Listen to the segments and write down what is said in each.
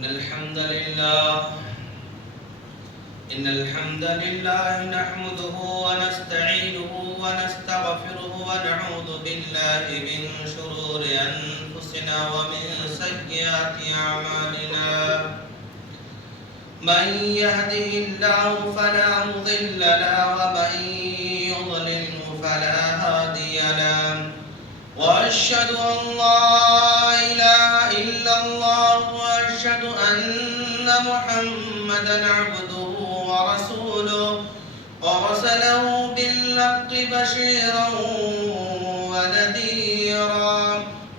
إن الحمد لله نحمده ونستعينه ونستغفره ونعوذ بالله من شرور أنفسنا ومن سيئات أعمالنا من يهده الله فلا مضل له ومن يضلله فلا هادي له وأشهد أن لا إله إلا الله وأشهد أن محمدا عبده ورسوله ورسله بالحق بشيرا ونذيرا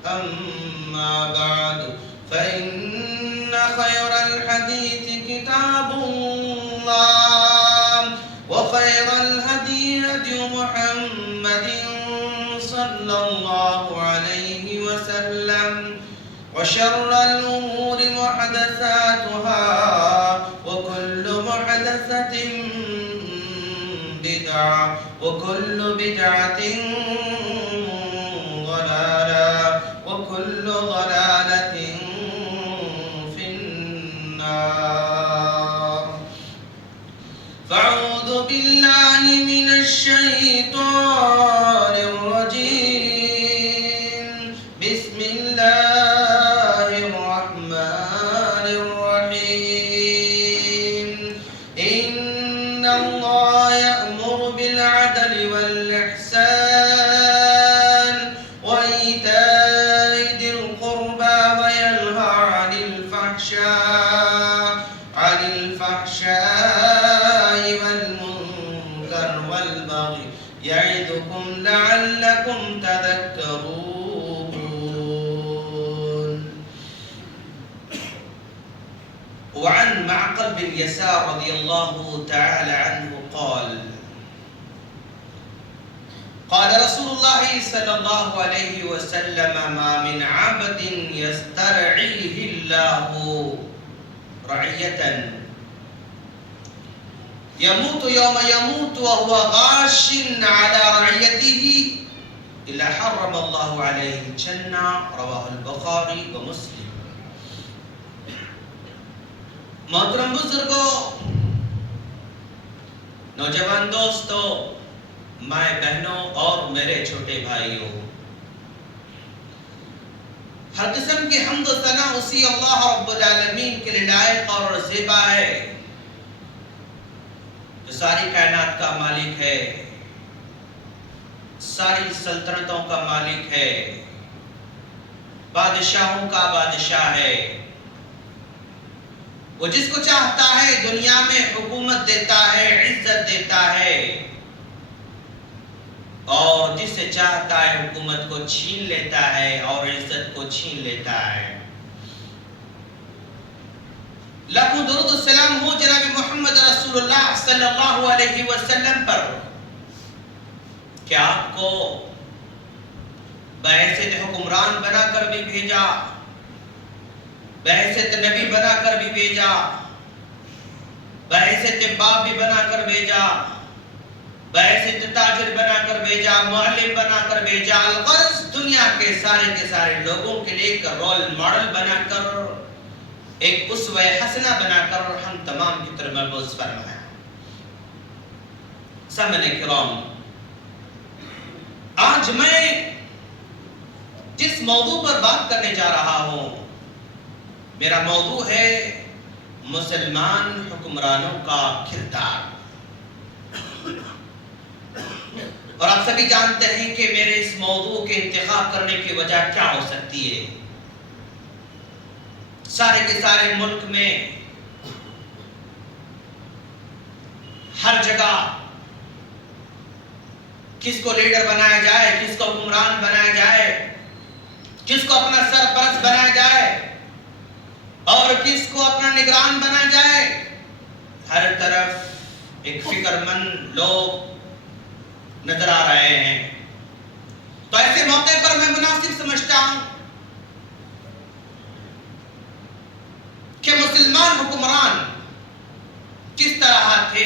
أما بعد فإن خير الحديث كتاب الله وخير الهدي هدي محمد صلى الله عليه وسلم وشر الأمور محدثاتها وكل محدثة بدعة وكل بدعة ضلالة وكل ضلالة في النار فأعوذ بالله من الشيطان الرجيم بسم الله الرحمن الرحيم إن الله يأمر بالعدل والإحسان وإيتاء ذي القربى وينهى عن الفحشاء والمنكر والبغي يعظكم لعلكم تذكرون. وعن معقل بن يسار رضي الله تعالى عنه قال رسول الله صلى الله عليه وسلم ما من عبد يسترعيه الله رعية يموت يوم يموت وهو غاش على رعيته إلا حرم الله عليه الجنة رواه البخاري ومسلم. محترم بزرگوں، نوجوان دوستوں، مائیں بہنوں اور میرے چھوٹے بھائیوں، ہر قسم کی حمد و ثنا اسی اللہ رب العالمین کے لیے لائق اور زیبا ہے جو ساری کائنات کا مالک ہے، ساری سلطنتوں کا مالک ہے، بادشاہوں کا بادشاہ ہے. وہ جس کو چاہتا ہے دنیا میں حکومت دیتا ہے، عزت دیتا ہے، اور جسے چاہتا ہے حکومت کو چھین لیتا ہے اور عزت کو چھین لیتا ہے. لاکھوں درود و سلام ہو جناب محمد رسول اللہ صلی اللہ علیہ وسلم پر کہ آپ کو بحیثیت حکمران بنا کر بھی بھیجا، بحیثیت نبی بنا کر بھی بھیجا، بحیثیت باپ بھی بنا کر بھیجا، بحیثیت تاجر بنا کر بھیجا، معلم بنا کر بھیجا. الغرض دنیا کے سارے لوگوں کے لیے ایک رول ماڈل بنا کر، ایک اسوہ حسنہ بنا کر ہم تمام کی طرف مبعوث فرمایا. سامعین کرام، آج میں جس موضوع پر بات کرنے جا رہا ہوں، میرا موضوع ہے مسلمان حکمرانوں کا کردار. اور آپ سبھی جانتے ہیں کہ میرے اس موضوع کے انتخاب کرنے کی وجہ کیا ہو سکتی ہے. سارے کے سارے ملک میں ہر جگہ کس کو لیڈر بنایا جائے، کس کو حکمران بنایا جائے، کس کو اپنا سرپرست بنایا جائے اور کس کو اپنا نگران بنایا جائے، ہر طرف ایک فکر مند لوگ نظر آ رہے ہیں. تو ایسے موقع پر میں مناسب سمجھتا ہوں کہ مسلمان حکمران کس طرح تھے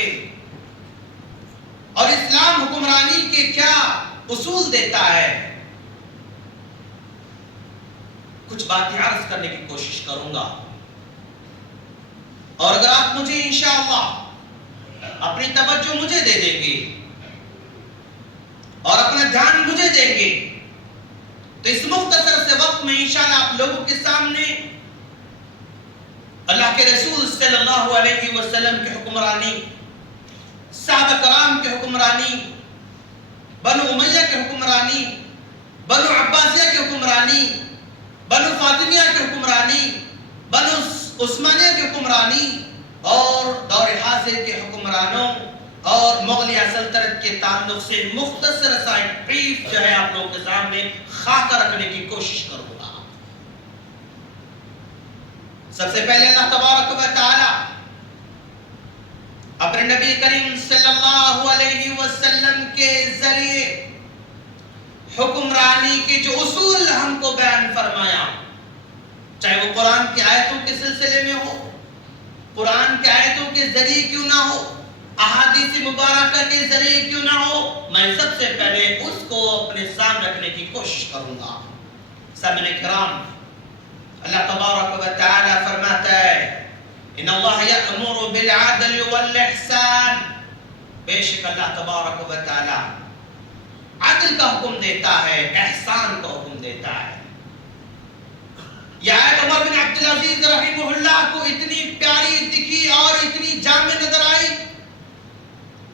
اور اسلام حکمرانی کے کیا اصول دیتا ہے. کچھ باتیں عرض کرنے کی کوشش کروں گا. اور اگر آپ مجھے انشاءاللہ اپنی توجہ مجھے دے دیں گے اور اپنا دھیان مجھے دیں گے تو اس مختصر سے وقت میں انشاءاللہ آپ لوگوں کے سامنے اللہ کے رسول صلی اللہ علیہ وسلم کی حکمرانی، صحابہ کرام کی حکمرانی، بنو امیہ کی حکمرانی، بنو عباسیہ کی حکمرانی، بنو فاطمیہ کی حکمرانی، بنو عثمانیہ کی حکمرانی اور دور حاضر کے حکمرانوں اور مغلیہ سلطنت کے تعلق سے مختصر سا ایک بریف جو ہے آپ لوگوں کے سامنے خاکہ رکھنے کی کوشش کروں گا۔ سب سے پہلے اللہ تبارک و تعالی اپنے نبی کریم صلی اللہ علیہ وسلم کے ذریعے حکمرانی کے جو اصول ہم کو بیان فرمایا، چاہے وہ قرآن کی آیتوں کے سلسلے میں ہو، قرآن کی آیتوں کے ذریعے کیوں نہ ہو، احادیث مبارکہ کے ذریعے کیوں نہ ہو، میں سب سے پہلے اس کو اپنے سامنے رکھنے کی کوشش کروں گا۔ سامعین کرام، اللہ تبارک و تعالی فرماتا ہے ان اللہ یأمر بالعدل والاحسان، بے شک اللہ تبارک و تعالی عدل کا حکم دیتا ہے، احسان کا حکم دیتا ہے۔ یہ آیت عمر بن عبدالعزیز رحمہ اللہ کو اتنی پیاری دکھی اور اتنی جامع نظر آئی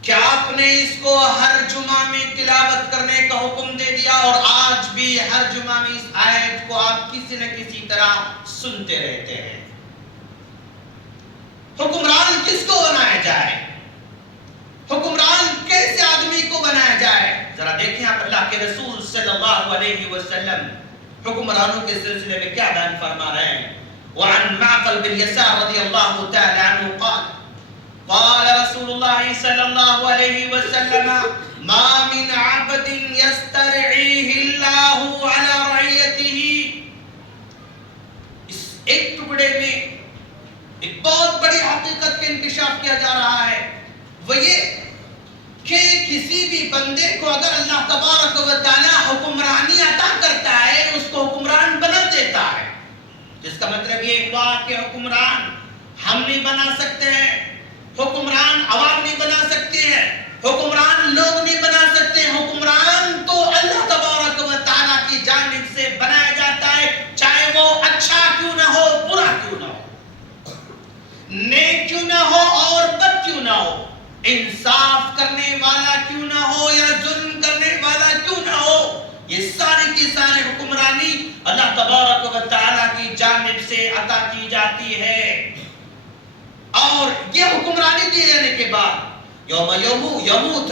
کہ آپ نے اس کو ہر جمعہ میں تلاوت کرنے کا حکم دے دیا، اور آج بھی ہر جمعہ میں اس آیت کو آپ کسی نہ کسی طرح سنتے رہتے ہیں۔ حکمران کس کو بنایا جائے، حکمران کیسے آدمی کو بنایا جائے، ذرا دیکھیں آپ اللہ کے رسول صلی اللہ علیہ وسلم حکمرانوں کے سلسلے میں کیا بیان فرما رہے ہیں۔ وعن معقل بن یسار رضی اللہ تعالی عنہ قال قال رسول اللہ صلی اللہ علیہ وسلم ما من عبد يسترعيه اللہ على رعیته۔ اس ایک ٹکڑے میں ایک بہت بڑی حقیقت کا انکشاف کیا جا رہا ہے، وہ یہ کہ کسی بھی بندے کو اگر اللہ تبارک و تعالی حکمرانی عطا کرتا ہے، اس کو حکمران بنا دیتا ہے، جس کا مطلب یہ ہوا کہ حکمران ہم نہیں بنا سکتے ہیں، حکمران عوام نہیں بنا سکتے ہیں، حکمران لوگ نہیں بنا سکتے، حکمران تو اللہ تبارک و تعالی کی جانب سے بنایا جاتا ہے، چاہے وہ اچھا کیوں نہ ہو، برا کیوں نہ ہو، نیک کیوں نہ ہو اور بد کیوں نہ ہو، انصاف کرنے والا کیوں نہ ہو یا ظلم کرنے والا کیوں نہ ہو، یہ ساری کی ساری حکمرانی اللہ تبارک و تعالی کی جانب سے عطا کی جاتی ہے۔ اور یہ حکمرانی دیے جانے کے بعد یوم یموت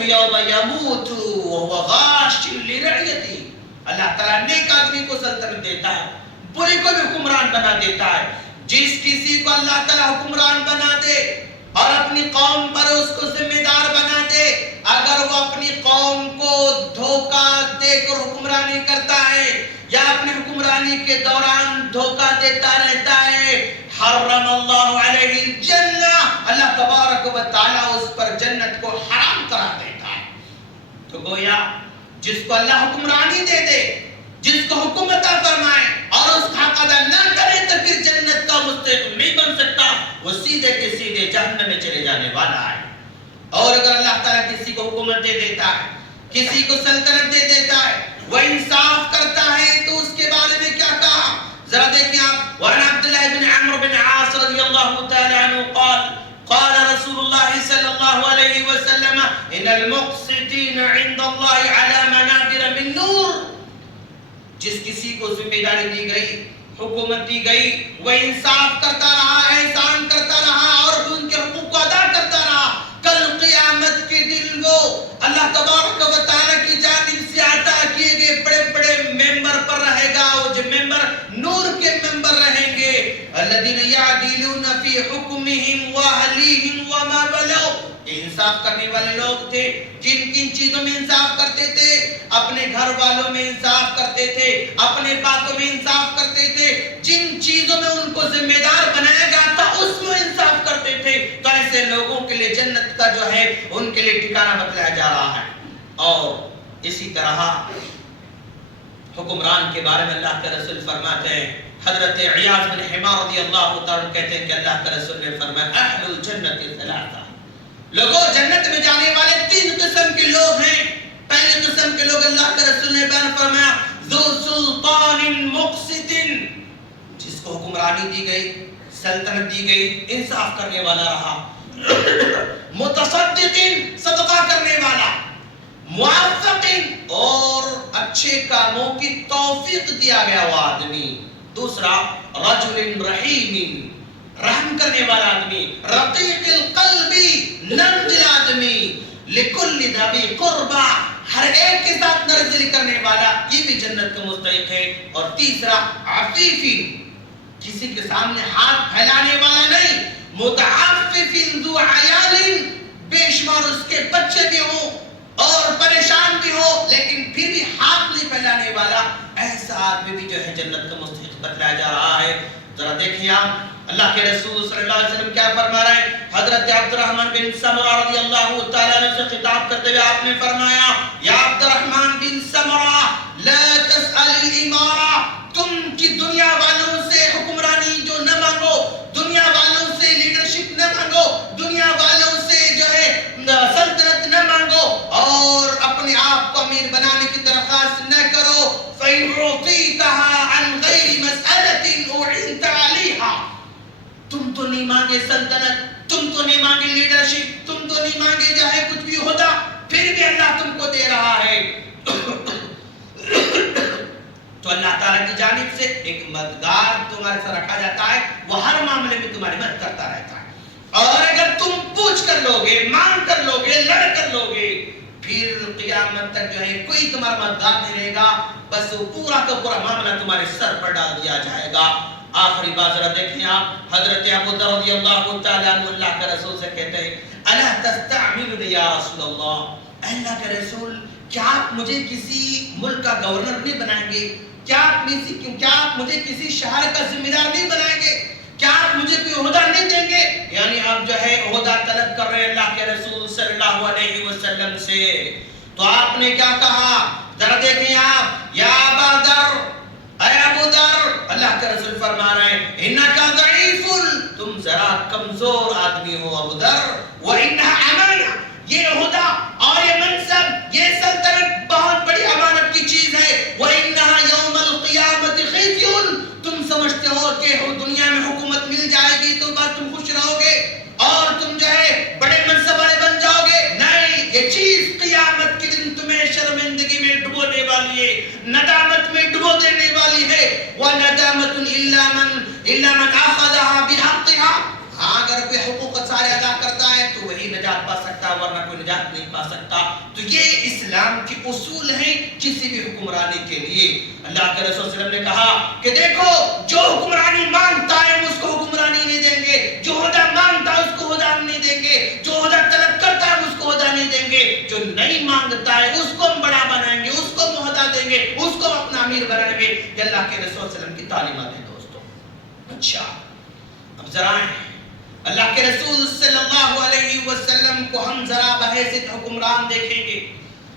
وهو غاش لرعیتہ، اللہ تعالیٰ نیک آدمی کو سلطنت دیتا ہے، برے کو بھی حکمران بنا دیتا ہے۔ جس کسی کو اللہ تعالیٰ حکمران بنا دے اور اپنی قوم پر اس کو ذمہ دار بنا دے، اگر وہ اپنی قوم کو دھوکہ دے کر حکمرانی کرتا ہے یا اپنی حکمرانی کے دوران دھوکہ دیتا رہتا ہے، حرم اللہ علیہ الجنہ، اللہ تبارک و تعالیٰ اس پر جنت کو حرام کرا دیتا ہے۔ تو گویا جس کو اللہ حکمرانی دے دے، جس کو حکومت فرمائے اور اس کا حق ادا نہ کرے تو پھر جنت کا مستحق نہیں بن سکتا، وہ سیدھے کے سیدھے جہنم میں چلے جانے والا ہے۔ اور اگر اللہ تعالیٰ کسی کو حکومت دے دیتا ہے، کسی کو سلطنت دے دیتا ہے، وہ انصاف کرتا ہے، تو اس کے بارے میں کیا کہا، ذرا دیکھیں آپ۔ وعن عبداللہ بن عمرو بن عاص رضی اللہ تعالی عنہ قال قال رسول اللہ صلی اللہ علیہ وسلم ان المقسطین عند اللہ علی منابر من نور۔ جس کسی کو ذمہ داری دی گئی، حکومت دی گئی، وہ انصاف کرتا رہا، احسان کرتا رہا اور ان کے حقوق کو ادا کرتا رہا، کل قیامت کے دن وہ اللہ تبارک و تعالی کی جانب سے عطا کیے گئے بڑے بڑے ممبر پر رہے گا، وہ جو ممبر نور کے ممبر رہیں گے۔ الذین یعدلون فی حکمہم واہلیہم وما بلغوا، انصاف کرنے والے لوگ تھے، کن کن چیزوں میں انصاف کرتے تھے، اپنے گھر والوں میں انصاف کرتے تھے، اپنے باتوں میں انصاف کرتے تھے، جن چیزوں میں ان کو ذمہ دار بنایا گیا تھا اس میں انصاف کرتے تھے۔ تو ایسے لوگوں کے لیے جنت کا جو ہے ان کے لیے ٹھکانہ بتلایا جا رہا ہے۔ اور اسی طرح حکمران کے بارے میں اللہ کے رسول فرماتے ہیں حضرت عیاض بن حمار رضی اللہ تعالیٰ کہتے ہیں کہ اللہ کے رسول نے فرمایا اہل الجنت ثلاثہ، لوگوں جنت میں جانے والے 3 قسم کے لوگ ہیں. پہلی قسم کے لوگ اللہ کے رسول نے بیان فرمایا ذو سلطان مقسط، جس کو حکمرانی دی گئی، سلطنت دی گئی، انصاف کرنے والا رہا، متصدق صدقہ کرنے والا، موفق اور اچھے کاموں کی توفیق دیا گیا وہ آدمی. دوسرا رجل رحیم، رحم کرنے والا آدمی، رقیق القلب، نرم دل آدمی، لکل ذی قربا، ہر ایک کے ساتھ نرم دلی کرنے والا، یہ بھی جنت کا مستحق ہے. اور تیسرا عفیف، کسی کے سامنے ہاتھ پھیلانے والا نہیں، متعفف ذو عیال، بے شمار اس کے بچے بھی ہوں اور پریشان بھی ہو لیکن پھر بھی ہاتھ نہیں پھیلانے والا، ایسا آدمی بھی جو ہے جنت کا مستحق بتلایا جا رہا ہے. ذرا دیکھیں آپ اللہ کے رسول صلی اللہ علیہ وسلم کیا فرما رہے ہیں. حضرت عبد الرحمن بن سمرہ رضی اللہ تعالیٰ عنہ سے خطاب کرتے ہوئے آپ نے فرمایا یا عبد الرحمن بن سمرہ لا تسأل الامارہ، تم کی دنیا والوں سے حکمرانی جو نہ مانگو، دنیا والوں سے لیڈرشپ نہ مانگو، دنیا والوں سے جو ہے سلطنت نہ مانگو اور اپنے آپ کو امیر بنانے کی درخواست نہ کرو. فَإِنْ عُطِيتَهَا عَنْ غَيْرِ مَسْأَلَةٍ أُعِنْتَ عَلَيْهَا، تم تو نہیں مانگے سلطنت، تم تو نہیں مانگے لیڈرشپ، تم تو نہیں مانگے جائے کچھ بھی ہوتا، پھر بھی اللہ تم کو دے رہا ہے. تو اللہ تعالیٰ کی جانب سے ایک مددگار تمہارے ساتھ رکھا جاتا ہے، وہ ہر معاملے میں تمہاری مدد کرتا رہتا ہے. اور اگر تم پوچھ کر لوگے، مانگ کر لوگے، لڑ کر لوگے، پھر قیامت تک جو ہے کوئی تمہارا مددگار نہیں رہے گا، بس وہ پورا کا پورا معاملہ تمہارے سر پر ڈال دیا جائے گا. آخری بات ذرا دیکھیں آپ، حضرت ابو ذر رضی اللہ تعالیٰ عنہ اللہ کے رسول سے کہتے ہیں الا تستعملنی یا رسول اللہ، اے اللہ کے رسول کیا آپ مجھے کسی ملک کا گورنر نہیں بنائیں گے؟ کیا آپ مجھے کسی شہر کا ذمہ دار نہیں بنائیں گے؟ کیا آپ مجھے کوئی عہدہ نہیں دیں گے؟ یعنی آپ جو ہے عہدہ طلب کر رہے ہیں اللہ کے رسول صلی اللہ علیہ وسلم سے. تو آپ نے کیا کہا ذرا دیکھیں آپ، یا ابا ذر، اے ابو ذر، اللہ کے رسول فرما رہے ہیں انکا ضعیف، تم ذرا کمزور آدمی ہو ابو ذر، وانہا امانہ، یہ عہدہ اور یہ منصب، یہ سلطنت بہت بڑی امانت کی چیز ہے. وانہا یوم القیامت خزی، تم سمجھتے ہو کہ دنیا میں حکومت مل جائے گی تو بس تم خوش رہو گے اور تم جو ہے بڑے منصب والے بن جاؤ گے؟ نہیں، یہ چیز قیامت کے دن تمہیں شرمندگی میں ڈبونے والی ہے، ندامت میں ڈبو دینے والی ہے. وَنَدَامَةٌ إِلَّا مَنْ أَخَذَهَا بِحَقِّهَا، ہاں اگر کوئی حقوق سارے ادا کرتا ہے تو وہی نجات پا سکتا ہے، ورنہ کوئی نجات نہیں پا سکتا. تو یہ اسلام کے اصول ہیں کسی بھی حکمرانی کے لیے. اللہ کے رسول صلی اللہ علیہ وسلم نے کہا کہ دیکھو جو حکمرانی مانگتا ہے ہم اس کو حکمرانی نہیں دیں گے، جو عہدہ مانگتا ہے اس کو عہدہ نہیں دیں گے، جو عہدہ طلب کرتا ہے اس کو عہدہ نہیں دیں گے، جو نہیں مانگتا ہے اس کو ہم بڑا بنائیں گے، اس کو عہدہ دیں گے، اس کو اپنا امیر بنائیں گے. یہ اللہ کے رسول صلی اللہ علیہ وسلم کی تعلیمات ہیں دوستوں. اچھا اب ذرا اللہ کے رسول صلی اللہ علیہ وسلم کو ہم ذرا بحیثیت حکمران دیکھیں گے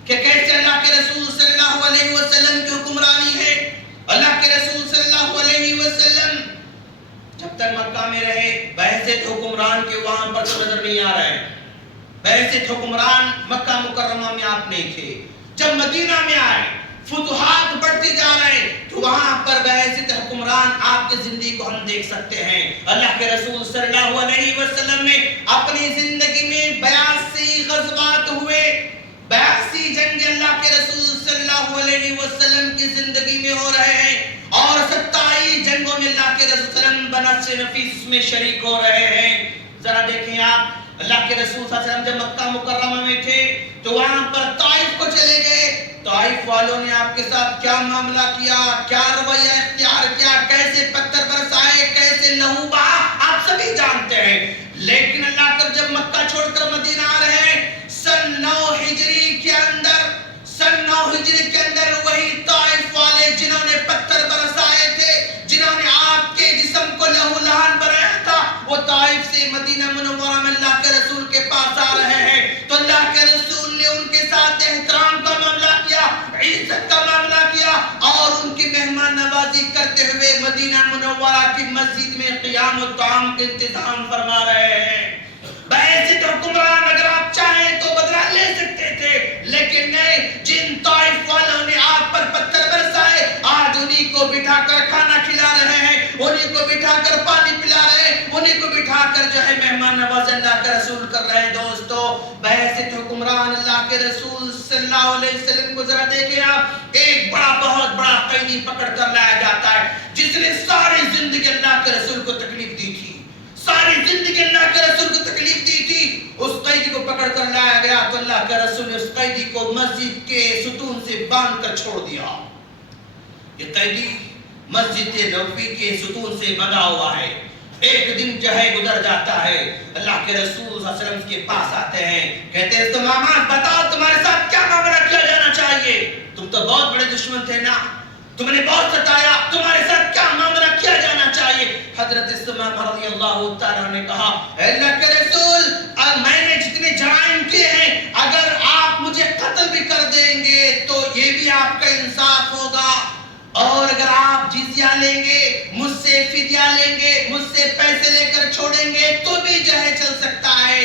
کہ کیسے اللہ کے رسول صلی اللہ علیہ وسلم کی حکمرانی ہے. اللہ کے رسول صلی اللہ علیہ وسلم جب تک مکہ میں رہے بحیثیت حکمران کے وہاں پر تو نظر نہیں آ رہے ہیں، بحیثیت حکمران مکہ مکرمہ میں آپ نہیں تھے. جب مدینہ میں آئے فتوحات بڑھتے جا رہے ہیں تو وہاں پر بحیثیت حکمران آپ کی زندگی کو ہم دیکھ سکتے ہیں. اللہ کے رسول صلی اللہ علیہ وسلم نے اپنی زندگی میں 82 غزوات ہوئے، 82 جنگ اللہ کے رسول صلی اللہ علیہ وسلم کی زندگی میں ہو رہے ہیں اور 27 جنگوں میں اللہ کے رسول صلی اللہ علیہ وسلم بنفس نفیس میں شریک ہو رہے ہیں. ذرا دیکھیں آپ اللہ کے رسول صلی اللہ علیہ وسلم جب مکہ مکرمہ میں تھے تو وہاں پر طائف کو چلے گئے. طائف والوں نے آپ کے ساتھ کیا معاملہ کیا، کیا رویہ اختیار کیا، کیسے پتھر برسائے، کیسے لہو بہا، آپ سبھی جانتے ہیں. لیکن اللہ کر جب مکہ چھوڑ کر مدینہ آ رہے ہیں سن 9 ہجری کے اندر وہی طائف والے جنہوں نے پتھر برسائے تھے، جنہوں نے آپ کے جسم کو لہو لہان بنایا تھا، وہ طائف سے مدینہ منورہ میں اللہ کے رسول کے پاس آ رہے ہیں. تو اللہ کے رسول نے ان کے ساتھ احترام کا معاملہ کیا، عزت کا معاملہ کیا اور ان کی مہمان مہمان نوازی کرتے ہوئے مدینہ منورہ کی مسجد میں قیام و طعام کا انتظام فرما رہے ہیں۔ بحیثیت حکمران اگر آپ چاہیں تو بدلہ لے سکتے تھے، لیکن نہیں، جن طائف والوں نے آپ پر پتھر برسائے آج انہی کو بٹھا کر کھانا کھلا رہے ہیں، انہی کو بٹھا کر پانی پلا رہے ہیں، انہی کو بٹھا کر جو ہے مہمان نواز اللہ کے رسول کر رہے ہیں۔ دوستو بحیثیت حکمران اللہ کے رسول صلی اللہ علیہ وسلم کو ذرا دیکھیں آپ، ایک بہت بڑا قیدی پکڑ کر لایا جاتا ہے جس نے ساری زندگی اللہ کے رسول کو تکلیف دی تھی، ساری زندگی اللہ کے رسول کو تکلیف دی تھی۔ اس قیدی کو پکڑ کر لایا گیا تو اللہ کے رسول نے اس قیدی کو مسجد کے ستون سے باندھ کر چھوڑ دیا۔ یہ قیدی مسجد نبوی کے ستون سے بندھا ہوا ہے۔ ایک دن جو ہے گزر جاتا ہے، اللہ کے رسول صلی اللہ علیہ وسلم کے پاس آتے ہیں، کہتے ہیں استمامہ بتاؤ تمہارے ساتھ کیا معاملہ کیا جانا چاہیے؟ تم تو بہت بڑے دشمن تھے نا، تم نے بہت ستایا، تمہارے ساتھ کیا معاملہ کیا جانا چاہیے؟ حضرت استمامہ رضی اللہ تعالیٰ نے کہا اے اللہ کے رسول، میں نے جتنے جرائم کیے ہیں اگر آپ مجھے قتل بھی کر دیں گے تو یہ بھی آپ کا انصاف ہوگا، اور اگر آپ جزیہ لیں گے، مجھ سے فدیہ لیں گے، مجھ سے پیسے لے کر چھوڑیں گے تو بھی جو ہے چل سکتا ہے،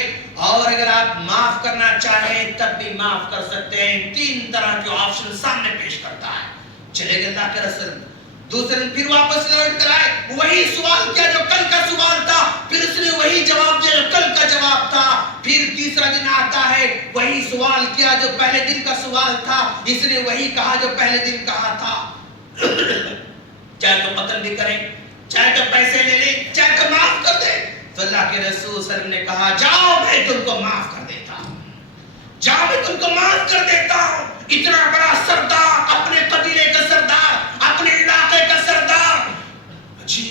اور اگر آپ معاف کرنا چاہیں تب بھی معاف کر سکتے ہیں۔ تین طرح کے آپشن سامنے پیش کرتا ہے۔ چلے گئے اللہ کے رسول، دوسرے دن پھر واپس لوٹ کر آئے، وہی سوال کیا جو کل کا سوال تھا، پھر اس نے وہی جواب دیا جو کل کا جواب تھا۔ پھر تیسرا دن آتا ہے، وہی سوال کیا جو پہلے دن کا سوال تھا، اس نے وہی کہا جو پہلے دن کہا تھا۔ چاہے تو قتل بھی کریں، چاہے تو پیسے لے لیں، چاہے تو معاف کر دیں۔ تو اللہ کے رسول صلی اللہ علیہ وسلم نے کہا جاؤ میں تم کو معاف کر دیتا ہوں، جاؤ میں تم کو معاف کر دیتا ہوں۔ اتنا بڑا سردار، اپنے قبیلے کا سردار، اپنے علاقے کا سردار، جی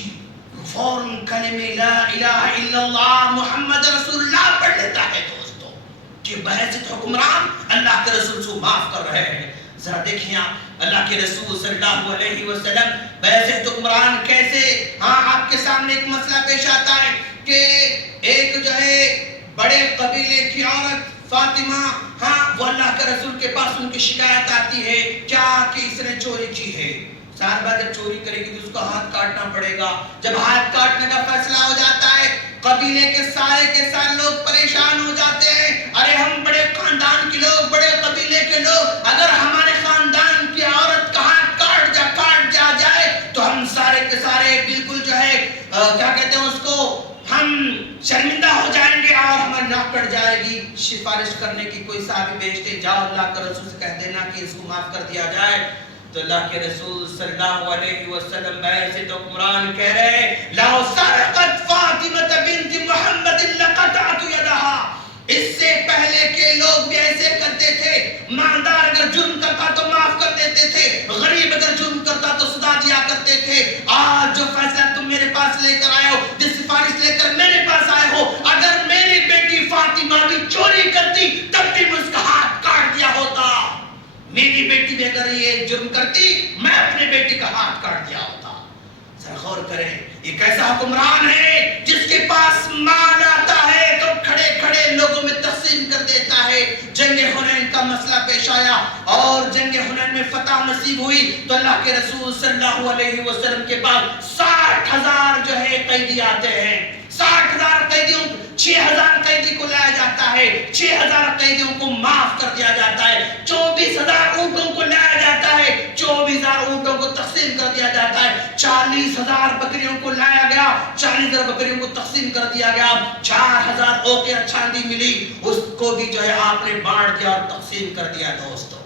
فوراً کلمہ لا الہ الا اللہ محمد رسول اللہ پڑھ لیتا ہے۔ دوستو کہ بحیثیت حکمران اللہ کے رسول سے معاف کر رہے ہیں۔ ذرا دیکھیں اللہ کے رسول صلی اللہ علیہ وسلم بحیثیت حکمران کیسے، آپ کے سامنے ایک مسئلہ پیش آتا ہے کہ ایک جو ہے بڑے قبیلے کی عورت فاطمہ، وہ اللہ کے رسول کے پاس ان کی شکایت آتی ہے کیا کہ اس نے چوری کی ہے۔ ظاہر بات جب چوری کرے گی تو اس کو ہاتھ کاٹنا پڑے گا۔ جب ہاتھ کاٹنے کا فیصلہ ہو جاتا ہے قبیلے کے سارے لوگ پریشان ہو جاتے ہیں، ارے ہم بڑے خاندان کے لوگ، بڑے قبیلے کے لوگ، اگر ہمارے خاندان کی عورت کا ہاتھ کاٹ جائے تو ہم سارے کے سارے بالکل جو ہے کیا کہتے ہیں اس کو، ہم شرمندہ ہو جائیں گے اور ہماری ناک کٹ جائے گی۔ سفارش کرنے کی کوئی صحابی بھیجتے، جاؤ اللہ کے رسول سے کہہ دینا کہ اس کو معاف کر دیا جائے۔ تو اللہ کے رسول صلی اللہ علیہ وسلم بحیثیت حکمران کہہ رہے لو سرقت فاطمہ بنت محمد لقطعت یدہا۔ اس سے پہلے کے لوگ بھی ایسے کرتے تھے، مالدار اگر جرم کرتا تو معاف کر دیتے تھے، غریب اگر جرم کرتا تو سزا دیا کرتے تھے۔ آج جو فیصلہ تم میرے پاس لے کر آئے ہو، جس سفارش لے کر میرے پاس آئے ہو، اگر میری بیٹی فاطمہ بھی چوری کرتی تب بھی میں اس کا ہاتھ کاٹ دیا ہوتا۔ میری بیٹی بھی اگر یہ جرم کرتی میں اپنے بیٹی کا ہاتھ کاٹ دیا ہوتا۔ ذرا غور کریں، یہ کیسا حکمران ہے جس کے پاس مال آتا ہے تو کھڑے کھڑے لوگوں میں تقسیم کر دیتا ہے۔ جنگ حنین کا مسئلہ پیش آیا اور جنگ حنین میں فتح نصیب ہوئی تو اللہ کے رسول صلی اللہ علیہ وسلم کے بعد 60,000 جو ہے قیدی آتے ہیں۔ 60,000 قیدیوں، 6,000 قیدی کو لایا جاتا ہے، 6,000 قیدیوں کو معاف کر دیا جاتا ہے، 24,000 اونٹوں کو لایا جاتا ہے، 24,000 اونٹوں کو تقسیم کر دیا جاتا ہے، 40,000 بکریوں کو لایا گیا، 40,000 بکریوں کو تقسیم کر دیا گیا، 4,000 اوقیہ چاندی ملی، اس کو بھی جو ہے آپ نے بانٹ دیا اور تقسیم کر دیا۔ دوستو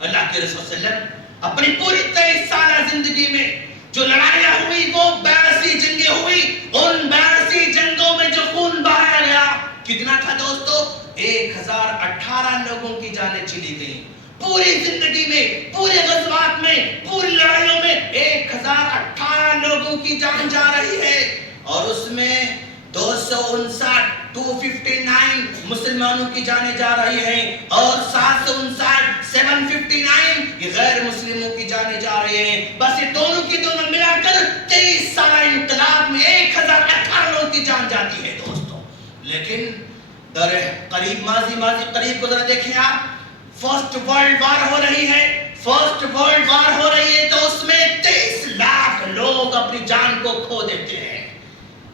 اللہ کے رسول صلی اللہ علیہ وسلم اپنی پوری 23 سالہ زندگی میں جو لڑائیاں ہوئی وہ 82 جنگیں ہوئی، ان 82 جنگوں میں جو خون بہایا گیا کتنا تھا دوستو؟ 1018 لوگوں کی جانیں چلی گئی۔ پوری زندگی میں، پورے غزوات میں، پوری لڑائیوں میں 1018 لوگوں کی جان جا رہی ہے، اور اس میں 259 مسلمانوں کی جانیں جا رہی ہیں، اور 759 یہ غیر مسلموں کی جانیں جا رہی ہیں۔ بس یہ دونوں کی دونوں ملا کر 23 سالہ انقلاب میں 1018 لوگوں کی جان جاتی ہے دوستو۔ لیکن در قریب ماضی قریب کو ذرا دیکھیں آپ، فرسٹ ورلڈ وار ہو رہی ہے، فرسٹ ورلڈ وار ہو رہی ہے تو اس میں 23 لاکھ لوگ اپنی جان کو کھو دیتے ہیں.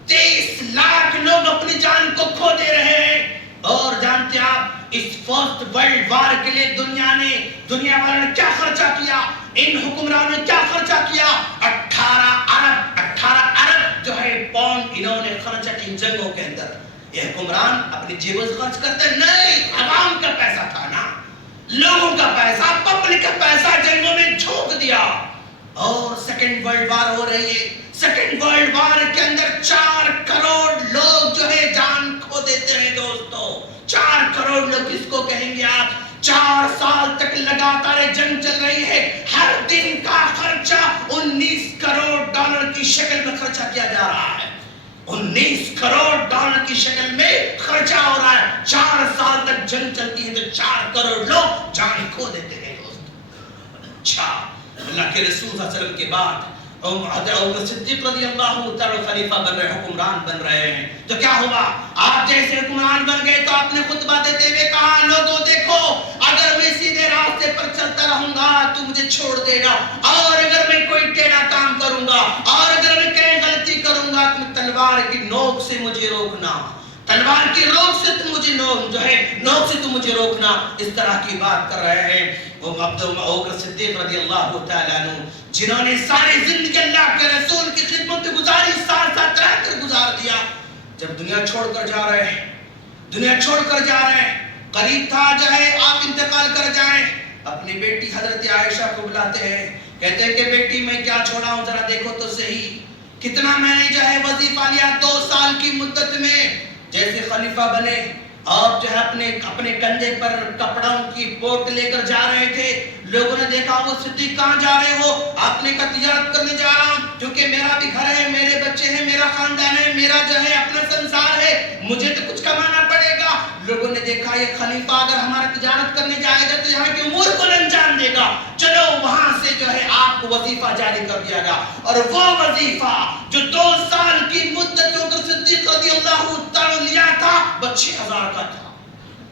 23 لاکھ لوگ اپنی جان کو کھو دے رہے ہیں. اور جانتے آپ اس فرسٹ ورلڈ وار کے لیے دنیا والوں نے کیا خرچہ کیا؟ ان حکمرانوں نے کیا خرچہ کیا؟ 18 ارب جو ہے پاؤنڈ انہوں نے خرچہ کی جنگوں کے اندر. یہ حکمران اپنی جیبوں سے خرچ کرتے نہیں، عوام کا پیسہ تھا نا، لوگوں کا پیسہ، پبلک کا پیسہ جنگوں میں جھونک دیا. اور سیکنڈ ورلڈ وار ہو رہی ہے. سیکنڈ ورلڈ وار کے اندر 4 کروڑ لوگ جو ہے جان کھو دیتے ہیں دوستو. 4 کروڑ لوگ کس کو کہیں گے آپ؟ 4 سال تک لگاتار جنگ چل رہی ہے. ہر دن کا خرچہ 19 کروڑ ڈالر کی شکل میں خرچہ کیا جا رہا ہے. 19 کروڑ ڈالر کی شکل میں خرچہ ہو رہا ہے. 4 سال تک جنگ چلتی ہے تو 4 کروڑ لوگ جان کھو دیتے ہیں دوستو. اچھا، اللہ کے رسول صلی اللہ علیہ وسلم کے بعد حضرت صدیق رضی اللہ تعالی خلیفہ بن رہے، حکمران بن رہے ہیں. تو کیا ہوا؟ آپ جیسے حکمران بن گئے تو آپ نے خطبہ دیتے ہوئے کہا، لوگوں دیکھو، اگر میں سیدھے راستے پر چلتا رہوں گا تو مجھے چھوڑ دینا، اور اگر میں کوئی ٹیڑھا کام کروں گا، اور اگر میں کہیں غلطی کروں گا تو تلوار کی نوک سے مجھے روکنا، تلوار کی نوک سے تم مجھے نوک سے تم مجھے روکنا. اس طرح کی بات کر رہے ہیں. ابوبکر صدیق رضی اللہ تعالیٰ عنہ، جنہوں نے ساری زندگی اللہ کے رسول کی خدمت گزاری، ساتھ رہ کر گزار دیا. جب دنیا چھوڑ کر جا رہے ہیں، قریب تھا جو ہے آپ انتقال کر جائیں. اپنی بیٹی حضرت عائشہ کو بلاتے ہیں، کہتے ہیں کہ بیٹی میں کیا چھوڑا ہوں، ذرا دیکھو تو صحیح کتنا میں نے جو ہے وظیفہ لیا 2 سال کی مدت میں. جیسے خلیفہ بنے، آپ جو ہے اپنے کندھے پر کپڑوں کی پوٹ لے کر جا رہے تھے. لوگوں نے دیکھا، وہ صدیق کہاں جا رہے ہو؟ آپ نے کہا تجارت کرنے جا رہا ہوں، کیونکہ میرا بھی گھر ہے، میرے بچے ہیں، میرا خاندان ہے، میرا جو ہے اپنا سنسار ہے، مجھے تو کچھ کمانا پڑے گا. لوگوں نے دیکھا یہ خلیفہ اگر ہمارا تجارت کرنے جائے گا تو یہاں کی امور کو انجام دے گا، چلو وہاں سے جو ہے آپ کو وظیفہ جاری کر دیا گا. اور وہ وظیفہ جو 2 سال کی مدت کو صدیق رضی اللہ تعالیٰ لیا تھا، وہ 6000 کا تھا.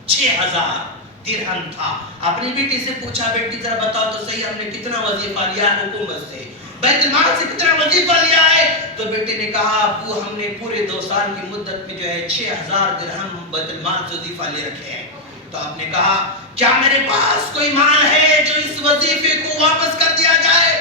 6000 درہم تھا. اپنی بیٹی سے پوچھا، بیٹی ذرا بتاؤ تو صحیح، ہم نے کتنا وظیفہ لیا حکومت سے، بیت المال سے کتنا وظیفہ لیا ہے؟ تو بیٹی نے کہا، ابو ہم نے پورے 2 سال کی مدت میں جو ہے 6000 درہم بیت المال سے وظیفہ لے رکھے ہیں. تو آپ نے کہا، کیا میرے پاس کوئی مال ہے جو اس وظیفے کو واپس کر دیا جائے؟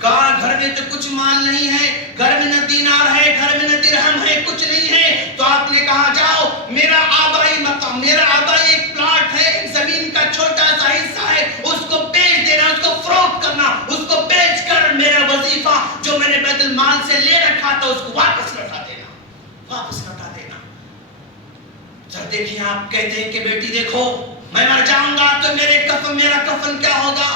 کہا، گھر میں تو کچھ مال نہیں ہے، گھر میں نہ دینار ہے، گھر میں نہ درہم ہے، کچھ نہیں ہے. تو آپ نے کہا، جاؤ، میرا آبائی مقام، میرا آبائی ایک پلاٹ ہے، ایک زمین کا چھوٹا سا حصہ ہے، اس کو بیچ دینا، اس کو فروخت کرنا، اس کو بیچ کر میرا وظیفہ جو میں نے بیت المال سے لے رکھا تھا اس کو واپس لوٹا دینا. سر دیکھیں، آپ کہتے ہیں کہ بیٹی دیکھو، میں مر جاؤں گا تو میرا کفن کیا ہوگا؟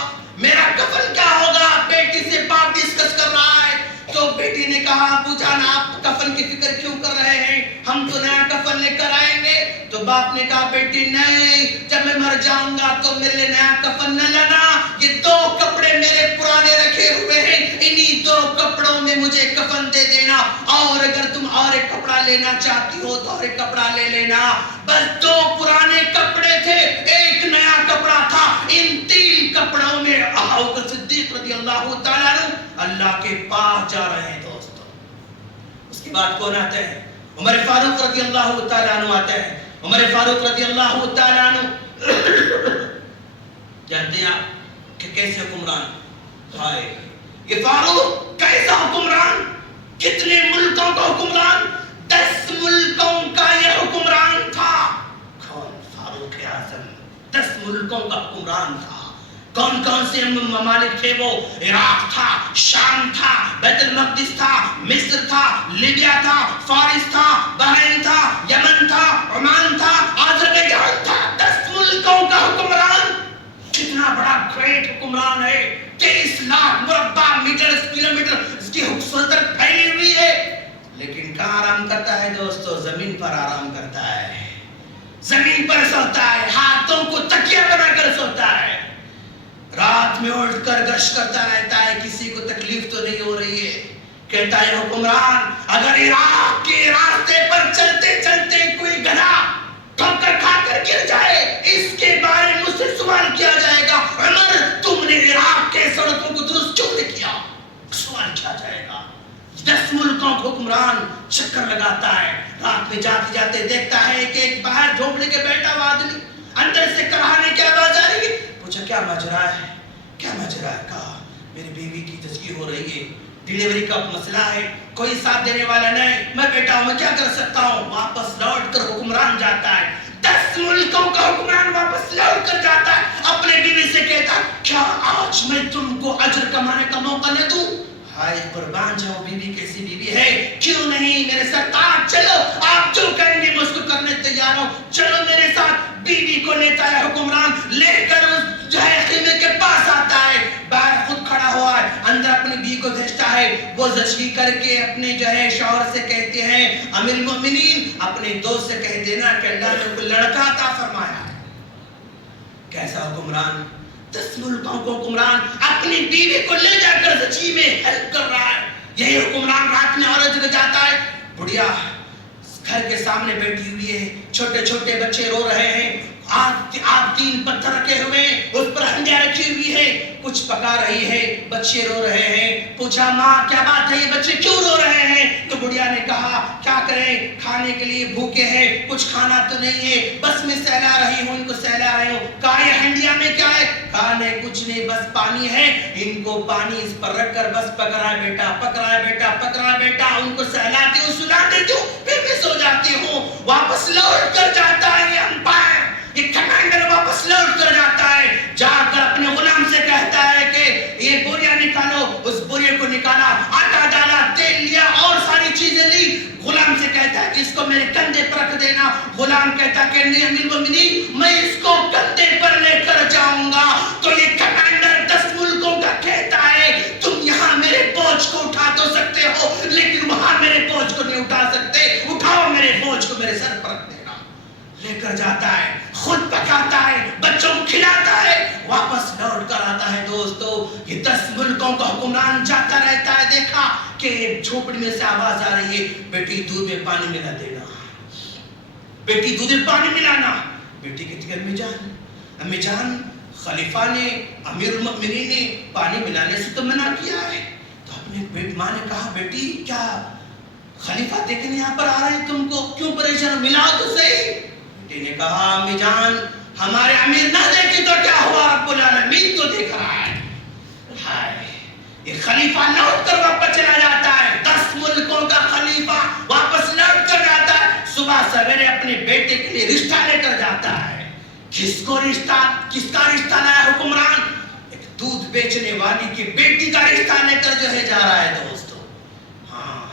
بیٹی سے باپ ڈسکس کر رہا ہے. تو بیٹی نے کہا، ابو جان آپ کفن کی فکر کیوں کر رہے ہیں، ہم تو نیا کفن لے کر آئیں گے. تو باپ نے کہا، بیٹی نہیں، جب میں مر جاؤں گا تو میرے لیے نیا کفن نہ لانا، یہ 2 کپڑے میرے پرانے رکھے ہوئے ہیں، انہی 2 کپڑوں میں مجھے کفن دے دینا، اور اگر تم اور ایک کپڑا لینا چاہتی ہو تو اور ایک کپڑا لے لینا. بس 2 پرانے کپڑے تھے، ایک نیا کپڑا تھا. ان 3 کپڑوں میں ابوبکر صدیق رضی اللہ تعالیٰ عنہ اللہ کے پاس جا رہے ہیں دوستو. اس کے بعد کون آتے ہیں؟ عمر فاروق رضی اللہ تعالیٰ عنہ آتے ہیں. عمر فاروق رضی اللہ تعالیٰ عنہ جانتے ہیں آپ کہ کیسے حکمران؟ ہائے، یہ فاروق کیسا حکمران، کتنے ملکوں کا حکمران، 10 ملکوں کا یہ حکمران تھا. کون؟ فاروق اعظم 10 ملکوں کا حکمران تھا. کون کون سے ممالک تھے وہ؟ عراق تھا، شام تھا، بیت المقدس تھا، مصر تھا، لیبیا تھا، فارس تھا، بحرین تھا، یمن تھا، عمان تھا، آذربائیجان تھا. 10 ملکوں کا حکمران. کتنا بڑا گریٹ حکمران ہے. 23 لاکھ مربع کلومیٹر اس کی سلطنت پھیلی ہوئی ہے. لیکن کہاں آرام کرتا ہے دوستو؟ زمین پر آرام کرتا ہے، زمین پر سوتا ہے، ہاتھوں کو تکیہ بنا کر سوتا ہے، رات میں اٹھ کر گشت کرتا رہتا ہے، کسی کو تکلیف تو نہیں ہو رہی ہے. کہتا ہے حکمران، اگر عراق کے راستے پر چلتے چلتے کوئی گدھا ٹھوکر کھا کر گر جائے، اس کے بارے میں مجھ سے سوال کیا جائے گا، عمر تم نے عراق چکر لگاتا ہے. رات میں جاتے جاتے دیکھتا ہے کہ ایک باہر جھونپڑی کے بیٹھا ہوا آدمی اندر سے کراہنے کی آواز آ رہی ہے. پوچھا کیا ماجرا ہے؟ کیا ماجرا ہے؟ کہا میری بیوی کی تزکیہ ہو رہی ہے, ڈیلیوری کا مسئلہ ہے, کوئی ساتھ دینے والا نہیں, میں بیٹا ہوں, میں کیا کر سکتا ہوں. واپس لوٹ کر حکمران جاتا ہے, 10 ملکوں کا حکمران واپس لوٹ کر جاتا ہے, اپنے بیوی سے کہتا کیا آج میں تم کو اجر کمانے کا موقع نہ دوں؟ ہائے قربان جاؤ, بیوی کیسی بیوی ہے, کیوں نہیں میرے سرتاج, چلو آپ جو کہیں گے میں اس کو کرنے تیار ہوں, چلو میرے ساتھ. بیوی کو لیتا ہے حکمران, لے کر اس جو ہے خیمے کے پاس آتا ہے, باہر خود کھڑا ہوا ہے, اندر اپنی بیوی کو بھیجتا ہے. وہ زچگی کر کے اپنے جو ہے شوہر سے کہتے ہیں امیر المؤمنین اپنے دوست سے کہہ دینا کہ اللہ نے کوئی لڑکا عطا فرمایا ہے. کیسا حکمران, 10 ملکوں کو حکمران اپنی بیوی کو لے جا کر زچگی میں ہیلپ کر رہا ہے. یہی حکمران رات میں عورت جگہ جاتا ہے, بڑھیا گھر کے سامنے بیٹھی ہوئی ہے, چھوٹے چھوٹے بچے رو رہے ہیں, آگ 3 پتھر رکھے ہوئے ہیں, اس پر ہنڈیاں رکھی ہوئی ہے, کچھ پکا رہی ہے, بچے رو رہے ہیں. پوچھا ماں کیا بات ہے, یہ بچے کیوں رو رہے ہیں؟ تو بڑھیا نے کہا کیا کریں, کھانے کے لیے بھوکے ہیں, کچھ کھانا تو نہیں ہے, بس میں سہلا رہی ہوں, ان کو سہلا رہی ہوں. کہا یہ ہنڈیاں میں کیا ہے؟ کہا نہیں کچھ نہیں, بس پانی ہے, ان کو پانی اس پر رکھ کر بس پک رہا ہے بیٹا, پک رہا ہے بیٹا, پک رہا ہے بیٹا. ان کو سہلاتی ہوں, سلاتی ہوں, پھر میں سو جاتی ہوں. واپس لوٹ کر جاتا ہے یہ امپائر, یہ کمانڈر واپس لوٹ کر جاتا ہے, جا کر اپنے غلام سے کہتا ہے کہ یہ بوریا نکالو. اس بورے کو نکالا, آٹا ڈالا, تیل لیا اور ساری چیزیں لی. غلام سے کہتا ہے کہ اس کو میرے کندھے پر رکھ دینا. غلام کہتا کہ نہیں امیر المؤمنین میں اس کو کندھے پر لے کر جاؤں گا. تو یہ کمانڈر 10 ملکوں کا کہتا ہے تم یہاں میرے بوجھ کو اٹھا تو سکتے ہو لیکن وہاں میرے بوجھ کو نہیں اٹھا سکتے, اٹھاؤ میرے بوجھ کو میرے سر پر رکھ دینا. لے کر جاتا ہے, خود پکاتا ہے, بچوں کو کھلاتا ہے, واپس لوٹ کر آتا ہے. دوستو یہ 10 ملکوں کا حکمران جاتا رہتا ہے, دیکھا کہ ایک جھوپڑی میں سے آواز آ رہی ہے بیٹی دودھ میں پانی ملا دینا, بیٹی دودھ میں پانی ملانا. بیٹی کہتی ہے امی جان خلیفہ نے امیر المؤمنین نے پانی ملانے سے تو منع کیا ہے. تو اپنی ماں نے کہا بیٹی کیا خلیفہ دیکھنے یہاں پر آ رہے ہیں, تم کو کیوں پریشان, ملا تو صحیح. بیٹی نے کہا امی جان ہمارے امیر نہ دیکھے تو کیا ہوا, رب العالمین تو دیکھ رہا ہے. ہائے یہ خلیفہ لوٹ کر واپس چلا جاتا ہے, 10 ملکوں کا خلیفہ واپس لوٹ کر جاتا ہے. صبح سویرے اپنے بیٹے کے لیے رشتہ لے کر جاتا ہے. کس کا رشتہ لایا حکمران؟ ایک دودھ بیچنے والی کی بیٹی کا رشتہ لے کر جو ہے جا رہا ہے دوستو. ہاں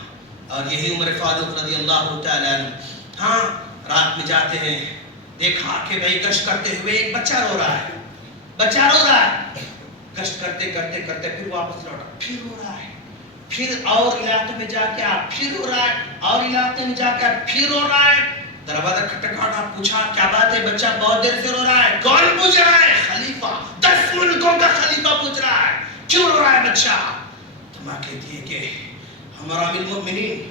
اور یہی عمر فاروق رضی اللہ تعالیٰ عنہ, ہاں رات میں جاتے ہیں, دیکھا کہ بھائی گشت کرتے ہوئے ایک بچہ رو رہا ہے, گشت کرتے کرتے کرتے پھر واپس لوٹا, پھر رو رہا ہے, پھر اور علاقے میں جا کے پھر رو رہا ہے, اور علاقے میں جا کے پھر رو رہا ہے. دروازہ کھٹکھٹا, پوچھا کیا بات ہے, بچہ بہت دیر سے رو رہا ہے. کون پوچھ رہا ہے؟ خلیفہ, 10 ملکوں کا خلیفہ پوچھ رہا ہے کیوں رو رہا ہے بچہ. تو ماں کہتی ہے کہ ہمارا امیر المؤمنین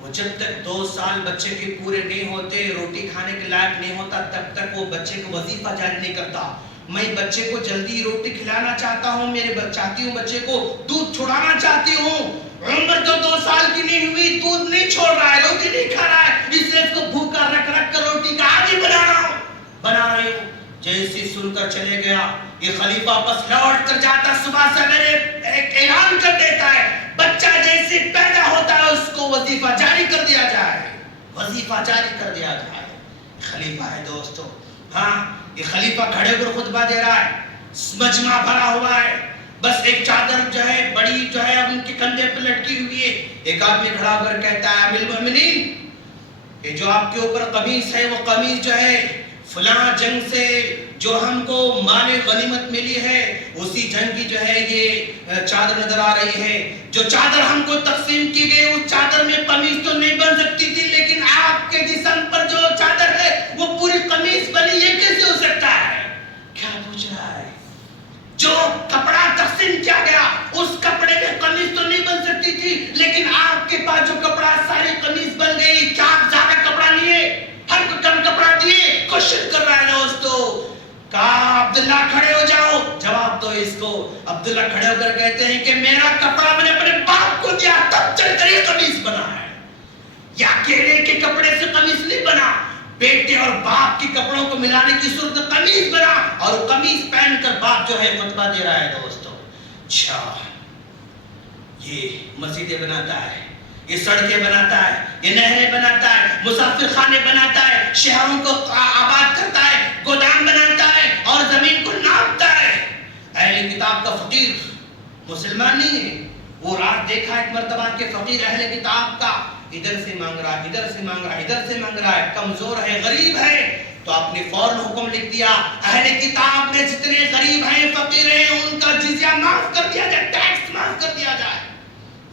وہ جب تک 2 سال بچے کے پورے نہیں ہوتے, روٹی کھانے کے لائق نہیں ہوتا, تب تک وہ بچے کو وظیفہ جاری نہیں کرتا. میں بچے کو جلدی روٹی کھلانا چاہتا ہوں, چاہتی ہوں بچے کو دودھ چھڑانا چاہتی ہوں. عمر تو 2 سال کی نہیں ہوئی, دودھ نہیں چھوڑ رہا ہے, روٹی نہیں کھا رہا ہے, اس لیے اس کو بھوکا رکھ کر روٹی کا عادی بنا رہی ہوں. جیسے سن کر چلے گیا یہ خلیفہ واپس لوٹ کر جاتا, صبح سویرے ایک اعلان کر دیتا ہے بچہ جیسے پیدا ہوتا ہے اس کو وظیفہ جاری کر دیا جائے, وظیفہ جاری کر دیا جائے. خلیفہ ہے دوستو, ہاں یہ خلیفہ کھڑے ہو کر خطبہ دے رہا ہے, مجمع بھرا ہوا ہے, بس ایک چادر جو ہے بڑی جو ہے ان کے کندھے پر لٹکی ہوئی ہے. ایک آدمی کھڑا ہو کر کہتا ہے امیر المؤمنین یہ جو آپ کے اوپر قمیص ہے وہ قمیص جو ہے فلاں جنگ سے جو ہم کو مال غنیمت ملی ہے اسی جنگ کی جو ہے یہ چادر نظر آ رہی ہے. جو چادر ہم کو تقسیم کی گئی اس چادر میں قمیص تو نہیں بن سکتی تھی, لیکن آپ کے جسم پر جو چادر ہے وہ پوری قمیص بنی, یہ کیسے ہو سکتا ہے؟ کیا پوچھ رہا ہے؟ جو کپڑا تقسیم کیا گیا اس کپڑے میں قمیص تو نہیں بن سکتی تھی, لیکن آپ کے پاس جو کپڑا ساری قمیص بن گئی. کیا آپ زیادہ کپڑا لیے, ہم کو کم کپڑا دیے؟ کوشش کر رہا ہے دوستو. کہا عبداللہ کھڑے ہو جاؤ, جواب دو اس کو. عبداللہ کھڑے ہو کر کہتے ہیں کہ میرا کپڑا میں نے اپنے باپ کو دیا تب چل کر یہ قمیص بنا ہے. بیٹے اور باپ کے کپڑوں کو ملانے کی صورت قمیص بنا اور قمیص پہن کر باپ جو ہے خطبہ دے رہا ہے دوستو. اچھا یہ مسجدیں بناتا ہے, یہ سڑکیں بناتا ہے, یہ نہریں بناتا ہے, مسافر خانے بناتا ہے, شہروں کو آباد کرتا ہے, گودام بناتا ہے اور زمین کو ناپتا ہے. اہل کتاب کا فقیر مسلمان نہیں ہے. وہ رات دیکھا ایک مرتبہ کہ فقیر اہل کتاب کا ادھر سے مانگ رہا ہے, ادھر سے مانگ رہا ہے, ادھر سے مانگ رہا ہے, کمزور ہے, غریب ہے. تو آپ نے فوراً حکم لکھ دیا اہل کتاب میں جتنے غریب ہیں, فقیر ہیں, ان کا جزیہ معاف کر دیا جائے, ٹیکس معاف کر دیا جائے.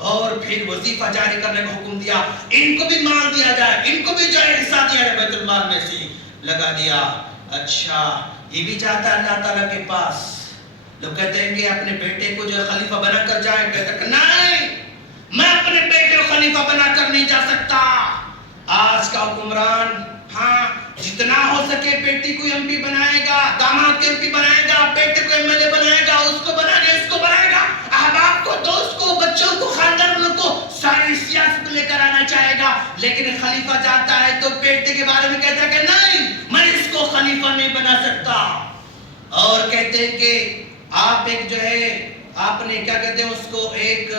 اور پھر وظیفہ جاری کرنے کا حکم دیا, ان کو بھی مال دیا جائے, ان کو بھی جو ہے حصہ دیا جائے, بیت المال میں سے لگا دیا. اچھا یہ بھی چاہتا ہے اللہ تعالیٰ کے پاس. لوگ کہتے ہیں کہ اپنے بیٹے کو جو ہے خلیفہ بنا کر جائے, کہتا ہے نہیں میں اپنے بیٹے کو خلیفہ بنا کر نہیں جا سکتا. آج کا حکمران ہاں جتنا ہو سکے بیٹی کو ایم پی بنائے گا, داماد کو ایم پی بنائے گا, بیٹے کو ایم ایل اے بنائے گا, اس کو بنائے گا, اس کو بنائے گا, احباب کو, دوست کو, بچوں کو, خاندان کو ساری سیاست لے کر آنا چاہے گا. لیکن خلیفہ جاتا ہے تو بیٹے کے بارے میں کہتا ہے کہ نہیں میں اس کو خلیفہ نہیں بنا سکتا. اور کہتے ہیں کہ آپ ایک جو ہے آپ نے کیا کہتے ہیں اس کو ایک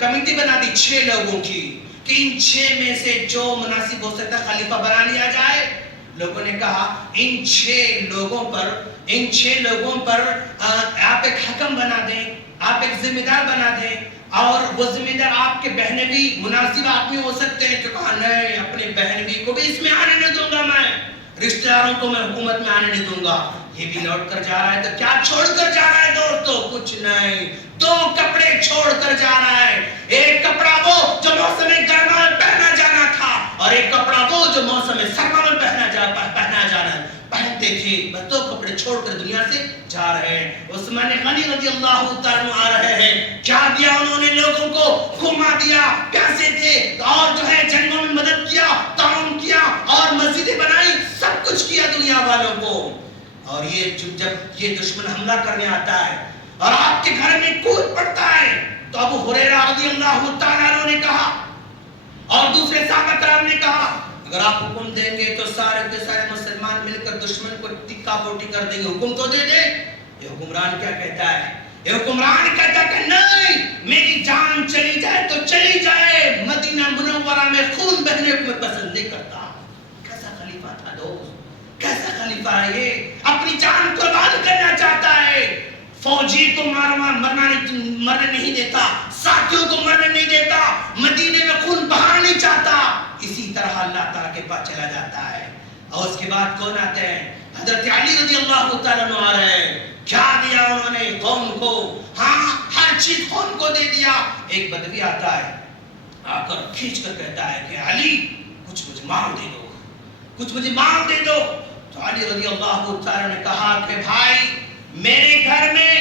کمیٹی بنا دی 6 لوگوں کی کہ ان 6 میں سے جو مناسب ہو سکتا خلیفہ بنا لیا جائے. لوگوں نے کہا ان 6 لوگوں پر آپ ایک حکم بنا دیں, آپ ایک ذمہ دار بنا دیں, اور وہ ذمہ دار آپ کے بہن بھی مناسب آدمی ہو سکتے ہیں. تو کہا نہیں اپنی بہن بھی کو بھی اس میں آنے نہیں دوں گا, میں رشتہ داروں کو میں حکومت میں آنے نہیں دوں گا. یہ بھی لوٹ کر جا رہا ہے, تو کیا چھوڑ کر جا رہا ہے دوستو؟ کچھ نہیں, 2 کپڑے چھوڑ کر جا رہا ہے. ایک کپڑا وہ جو موسم گرما میں پہنا جانا تھا, اور ایک کپڑا وہ جو موسم سرما میں پہنا جانا ہے. پہنتے تھے, بس 2 کپڑے چھوڑ کر دنیا سے جا رہے ہیں. عثمان غنی رضی اللہ تعالیٰ آ رہے ہیں. کیا دیا انہوں نے لوگوں کو؟ گھما دیا, پیسے تھے, اور جو ہے جنگوں میں مدد کیا, تعاون کیا, اور مسجدیں بنائی, سب کچھ کیا دنیا والوں کو. اور یہ جب یہ دشمن حملہ کرنے آتا ہے اور آپ کے گھر میں کود پڑتا ہے, تو ابو ہریرہ رضی اللہ تعالیٰ عنہ نے کہا اور دوسرے صحابہ کرام نے کہا اگر آپ حکم دیں گے تو سارے کے سارے مسلمان مل کر دشمن کو ٹکا پوٹی کر دیں گے, حکم تو دے دے. یہ حکمران کیا کہتا ہے؟ یہ حکمران کہتا ہے کہ نہیں میری جان چلی جائے تو چلی جائے, مدینہ منورہ میں خون بہنے کو میں پسند نہیں کرتا. کیسا خلیفہ تھا دوست, کیسا خلیفہ ہے یہ؟ اپنی جان قربان کرنا چاہتا ہے. فوجی کو مرنے نہیں دیتا, ساتھیوں کو مرنے نہیں دیتا, مدینے میں خون بہانا نہیں چاہتا. اسی طرح اللہ تعالیٰ کے پاس چلا جاتا ہے. اور اس کے بعد کون آتے ہیں؟ حضرت علی رضی اللہ تعالیٰ عنہ آ رہے ہیں. کیا دیا انہوں نے قوم کو؟ ہاں ہر چیز قوم کو دے دیا. ایک بدوی آتا ہے, آ کر کھینچ کر کہتا ہے کہ علی کچھ مجھے مال دے دو, کچھ مجھے مال دے دو. تو علی رضی اللہ تعالیٰ نے کہا کہ بھائی میرے گھر میں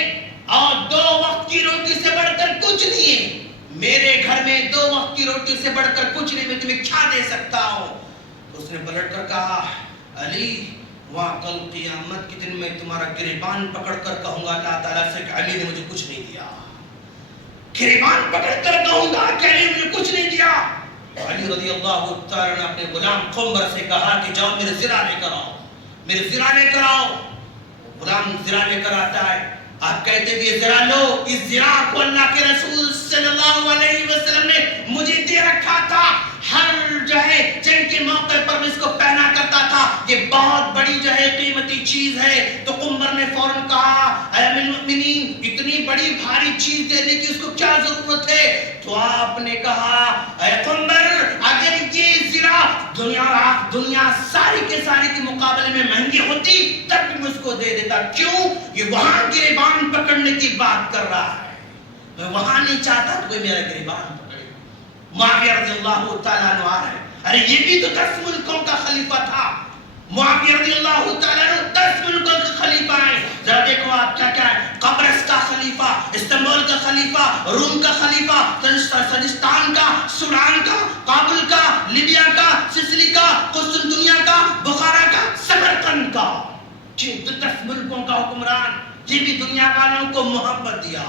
اور 2 وقت کی روٹی سے بڑھ کر کچھ نہیں ہے, میرے گھر میں 2 وقت کی روٹی سے بڑھ کر کچھ نہیں, میں تمہیں کیا دے سکتا ہوں. اس نے پلٹ کر کہا علی وہاں کل قیامت کے دن میں تمہارا گریبان پکڑ کر کہوں گا اللہ تعالیٰ سے کہ علی نے مجھے کچھ نہیں دیا. گریبان پکڑ کر کہوں گا کہ علی نے مجھے کچھ نہیں دیا. علی رضی اللہ تعالیٰ نے اپنے غلام قنبر سے کہا کہ جاؤ میرے زرہ لے کر آؤ, میرے زرہ لے کر آؤ. غلام زرہ لے کر آتا ہے. آپ کہتے کہ یہ زرہ لو, اس زرہ کو اللہ کے رسول صلی اللہ علیہ وسلم نے مجھے دے رکھا تھا. ہر جو ہے جنگ کے موقع پر میں اس کو پہنا کرتا تھا, یہ بہت بڑی جو ہے قیمتی چیز ہے. تو قنبر نے فوراً کہا اے امیر المؤمنین اتنی بڑی بھاری چیز دینے کی اس کو کیا ضرورت ہے؟ تو آپ نے کہا اے قنبر اگر یہ زرہ دنیا ساری کے ساری کے مقابلے میں مہنگی ہوتی تب بھی میں اس کو دے دیتا. کیوں؟ یہ وہاں گریبان پکڑنے کی بات کر رہا ہے, میں وہاں نہیں چاہتا تو کوئی میرا گریبان پکڑے. معاویہ رضی اللہ تعالیٰ عنہ آ رہے ہیں. ارے یہ بھی تو 10 ملکوں کا خلیفہ تھا. معاویہ رضی اللہ تعالیٰ عنہ 10 ملکوں کا خلیفہ ہیں. ذرا دیکھو آپ کیا کیا ہے, قبرص کا خلیفہ, استنبول کا خلیفہ, روم کا خلیفہ, سجستان کا, سوڈان کا, کابل کا, لیبیا کا, سسلی کا, قسطنطنیہ کا, بخارا کا, سمرقند کا. 10 ملکوں کا حکمران. یہ بھی دنیا والوں کو محبت دیا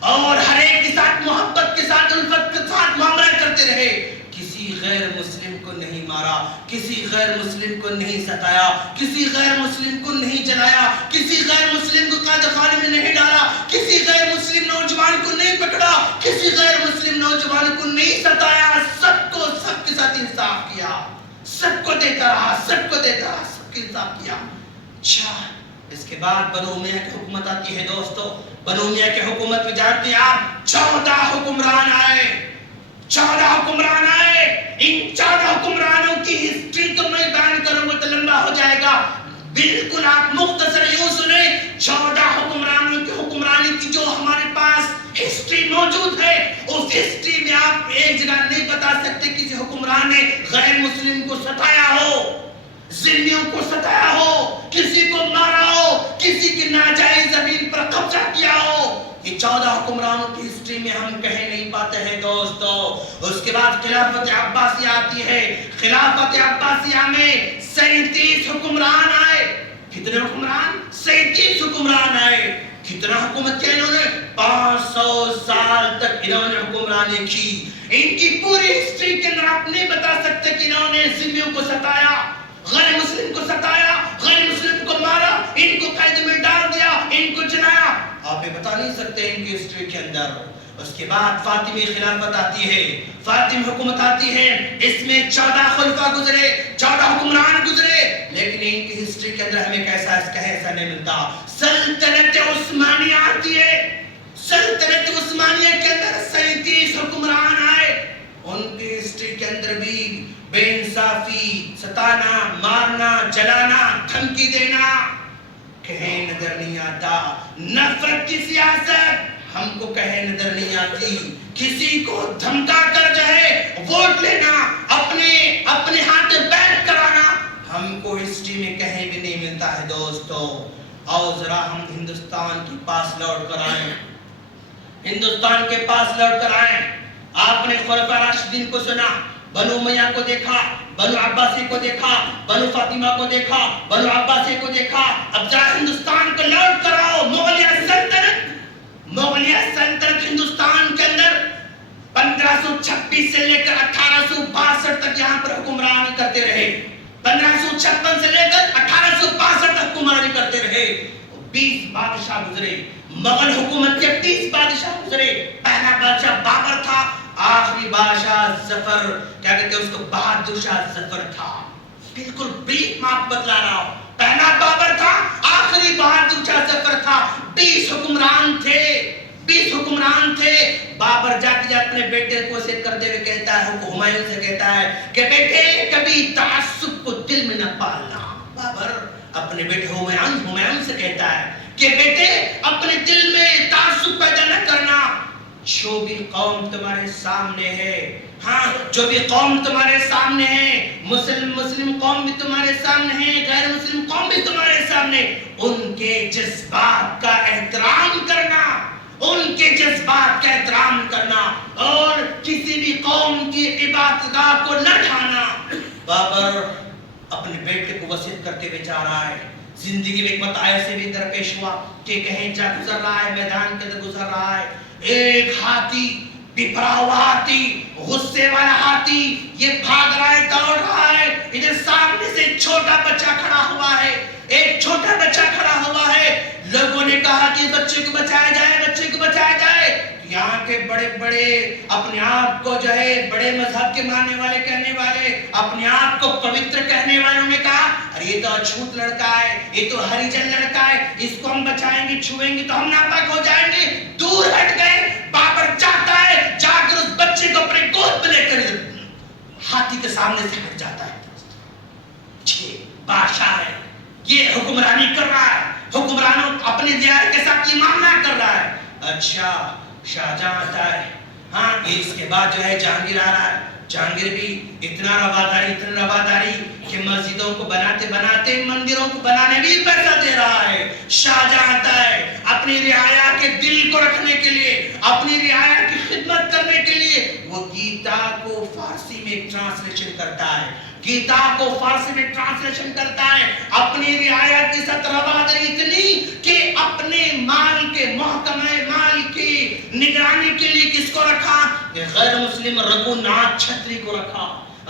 اور ہر ایک کے ساتھ محبت کے ساتھ الفت کے ساتھ معاملہ کرتے رہے. کسی غیر مسلم کو نہیں مارا، کسی غیر مسلم کو نہیں ستایا، کسی غیر مسلم کو نہیں جلایا، کسی غیر مسلم کو قید خانے میں نہیں ڈالا، کسی غیر مسلم نوجوان کو نہیں پکڑا، کسی غیر مسلم نوجوان کو نہیں ستایا، سب کو سب کے ساتھ انصاف کیا، سب کو دیتا رہا، سب کو دیتا رہا، سب کے انصاف کیا۔ اچھا اس کے بعد بنو امیہ کی حکومت آتی ہے دوستو۔ بنو امیہ کی حکومت میں جانتے ہیں آپ 14 حکمران آئے، 14 حکمران آئے۔ ان 14 حکمرانوں کی ہسٹری تو میں بیان کروں گا تو لمبا ہو جائے گا، بالکل آپ مختصر یوں سنیں۔ 14 حکمرانوں کی حکمرانی کی جو ہمارے پاس ہسٹری موجود ہے، اس ہسٹری میں آپ ایک جگہ نہیں بتا سکتے کسی حکمران نے غیر مسلم کو ستایا ہو، ذمیوں کو ستایا ہو، کسی کو مارا ہو، کسی کی ناجائز زمین پر قبضہ کیا ہو۔ یہ 14 حکمرانوں کی ہسٹری میں ہم کہیں نہیں پاتے ہیں دوستو۔ اس کے بعد خلافت عباسیہ آتی ہے۔ خلافت عباسیہ میں 37 حکمران آئے۔ کتنے حکمران؟ 37 حکمران آئے۔ کتنا حکومت کیا انہوں نے؟ 500 سال تک انہوں نے حکمرانی کی۔ ان کی پوری ہسٹری کے اندر آپ نہیں بتا سکتے کہ انہوں نے ذمیوں کو ستایا، غیر مسلم کو ستایا، غیر مسلم کو مارا، ان کو قید میں ڈال دیا، ان کو جلایا، آپ یہ بتا نہیں سکتے ان کی ہسٹری کے اندر۔ اس کے بعد فاطمی خلافت آتی ہے، فاطمی حکومت آتی ہے، اس میں 14 خلفاء گزرے، 14 حکمران گزرے، لیکن ان کی ہسٹری کے اندر ہمیں کیسا ایسا نہیں ملتا۔ سلطنت عثمانیہ آتی ہے، سلطنت عثمانیہ کے اندر 37 حکمران آئے۔ ان کی ہسٹری کے اندر بھی بے انصافی، ستانا، مارنا، جلانا، دھمکی دینا کہیں نظر نہیں آتا۔ نفرت کی سیاست ہم کو کہیں نظر نہیں آتی۔ کسی کو دھمکا کر جو ہے ووٹ لینا، اپنے ہاتھ بیعت کرانا ہم کو ہسٹری میں کہیں بھی نہیں ملتا ہے دوستو۔ آؤ ذرا ہم ہندوستان کے پاس لوٹ کر آئیں، ہندوستان کے پاس لوٹ کر آئیں۔ آپ نے خلفاء راشدین کو سنا، بنو امیہ کو دیکھا، بنو عباسی کو دیکھا، بنو فاطمہ کو دیکھا، بنو عباسی کو دیکھا۔ اب ذرا ہندوستان کو لوٹ کر آؤ۔ مغلیہ سلطنت ہندوستان کے اندر 1526 سے لے کر 1862 تک یہاں پر حکمرانی کرتے رہے۔ 1556 سے لے کر 1862 تک حکمرانی کرتے رہے۔ 20 بادشاہ گزرے، مغل حکومت کے 20 بادشاہ گزرے۔ پہلا بادشاہ بابر تھا، آخری بادشاہ ظفر، کیا کہتے ہیں اس کو، بہادر شاہ ظفر تھا۔ بالکل بریف میں آپ بتلا رہا ہوں، پہلا بابر تھا، آخری بہادر شاہ ظفر تھا۔ 20 حکمران تھے، 20 حکمران تھے۔ بابر جاتے جاتے اپنے بیٹے کو وصیت کرتے ہوئے کہتا ہے، ہمایوں سے کہتا ہے کہ بیٹے کبھی تعصب کو دل میں نہ پالنا۔ بابر اپنے بیٹے ہمایوں سے کہتا ہے کہ بیٹے اپنے دل میں تعصب پیدا نہ کرنا۔ جو بھی قوم تمہارے سامنے ہے، ہاں جو بھی قوم تمہارے سامنے ہے، مسلم قوم بھی تمہارے سامنے ہے، غیر مسلم قوم بھی تمہارے سامنے، ان کے جذبات کا احترام کرنا، ان کے جذبات کا احترام کرنا اور کسی بھی قوم کی عبادت گاہ کو نہ ڈھانا۔ بابر اپنے بیٹے کو وصیت کرتے ہوئے جا رہا ہے۔ زندگی میں ایک متاع سے بھی درپیش ہوا کہ کہیں جا گزر رہا ہے، میدان کے اندر گزر رہا ہے، ایک ہاتھی، پپرا ہوا ہاتھی، غصے والا ہاتھی، یہ بھاگ رہا ہے، دوڑ رہا ہے۔ ادھر سامنے سے ایک چھوٹا بچہ کھڑا ہوا ہے، ایک چھوٹا بچہ کھڑا ہوا ہے۔ لوگوں نے کہا کہ بچے کو بچایا جائے، بچے کو بچایا جائے۔ یہاں کے بڑے بڑے اپنے آپ کو جو ہے بڑے مذہب کے ماننے والے کہنے والے، اپنے آپ کو پوتر کہنے والوں نے کہا ارے یہ تو اچھوت لڑکا ہے، یہ تو ہریجن لڑکا ہے، اس کو ہم بچائیں گے، چھوئیں گے تو ہم ناپاک ہو جائیں گے۔ دور ہٹ گئے۔ بابر چاہتا ہے جا کر اس بچے کو اپنے گود میں لے کر ہاتھی کے سامنے سے ہٹ جاتا ہے۔ بادشاہ ہے، یہ حکمرانی کر رہا ہے، حکمرانوں اپنی رعایا کے ساتھ یہ معاملہ کر رہا ہے۔ اچھا شاہجہاں آتا ہے، ہاں اس کے بعد جو ہے جہانگیر آ رہا ہے۔ جہانگیر بھی اتنا رواداری کہ مسجدوں کو بناتے بناتے مندروں کو بنانے بھی پیسہ دے رہا ہے۔ شاہجہاں آتا ہے اپنی رعایا کے دل کو رکھنے کے لیے، اپنی رعایا کی خدمت کرنے کے لیے وہ گیتا کو فارسی میں ٹرانسلیشن کرتا ہے، گیتا کو فارسی میں ٹرانسلیشن کرتا ہے۔ اپنی رعایا کی ساتھ رواداری اتنی کہ اپنے مال کے محکمہ مال کی نگرانی کے لیے کس کو رکھا؟ غیر مسلم رگھوناتھ چھتری کو رکھا۔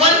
1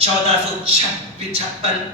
1456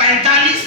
45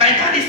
45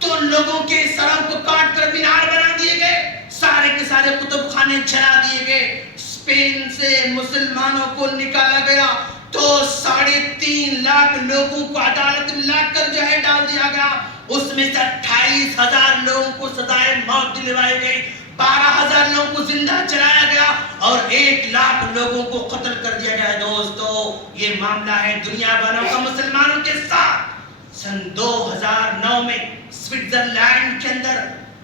تو لوگوں کے سروں کو کاٹ کر مینار بنا دیے گئے، سارے کے سارے کتب خانے جلا دیے گئے، اسپین سے مسلمانوں کو نکالا گیا تو 3.5 لاکھ لوگوں کو عدالت میں لا کر جو ہے ڈال دیا گیا، اس میں سے 28,000 لوگوں کو سزائے موت دلوائی گئی، 12,000 لوگوں کو زندہ جلایا گیا اور 1 لاکھ لوگوں کو قتل کر دیا گیا۔ دوستو یہ معاملہ ہے دنیا والوں کا مسلمانوں کے ساتھ۔ سن 2009 میں سوئٹزرلینڈ کے اندر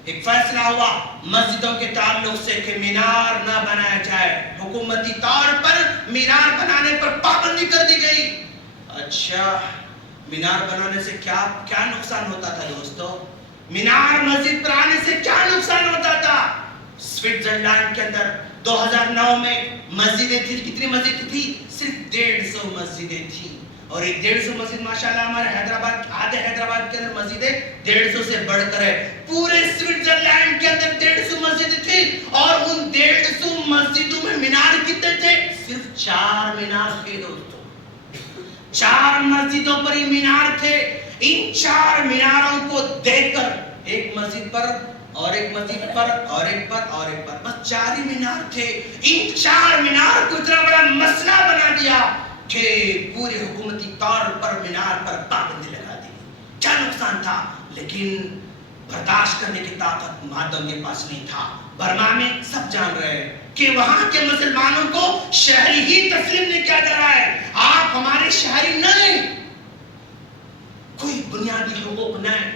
ایک فیصلہ ہوا مسجدوں کے تعلق سے کہ مینار نہ بنایا جائے، حکومتی طور پر مینار بنانے پر پابندی کر دی گئی۔ اچھا مینار بنانے سے کیا نقصان ہوتا تھا دوستو؟ مینار مسجد پر آنے سے کیا نقصان ہوتا تھا؟ سوئٹزرلینڈ کے اندر 2009 میں مسجدیں تھی، کتنی مسجد تھی؟ صرف 150 مسجدیں تھی، اور یہ 150 مسجد ماشاءاللہ ہمارے حیدرآباد، آدھے حیدرآباد کے اندر مسجدیں 150 سے بڑھ کر ہے، پورے سوئٹزرلینڈ کے اندر 150 مسجد تھی، اور ان 150 مسجدوں میں مینار کتنے تھے؟ صرف 4 مینار تھے دوستو، 4 مسجدوں پر ہی مینار تھے۔ ان 4 میناروں کو دیکھ کر ایک مسجد پر اور ایک مسجد پر اور ایک پر اور ایک پر، بس 4 ہی مینار تھے، ان 4 مینار کو اتنا بڑا مسئلہ بنا دیا کہ پورے حکومتی طور پر مینار پر پابندی لگا دی۔ کیا نقصان تھا؟ لیکن برداشت کرنے کی طاقت مادم کے پاس نہیں تھا۔ برما میں سب جان رہے ہیں کہ وہاں کے مسلمانوں کو شہری ہی تسلیم نہیں کیا جا رہا ہے، آپ ہمارے شہری نہیں، کوئی بنیادی حقوق نہیں۔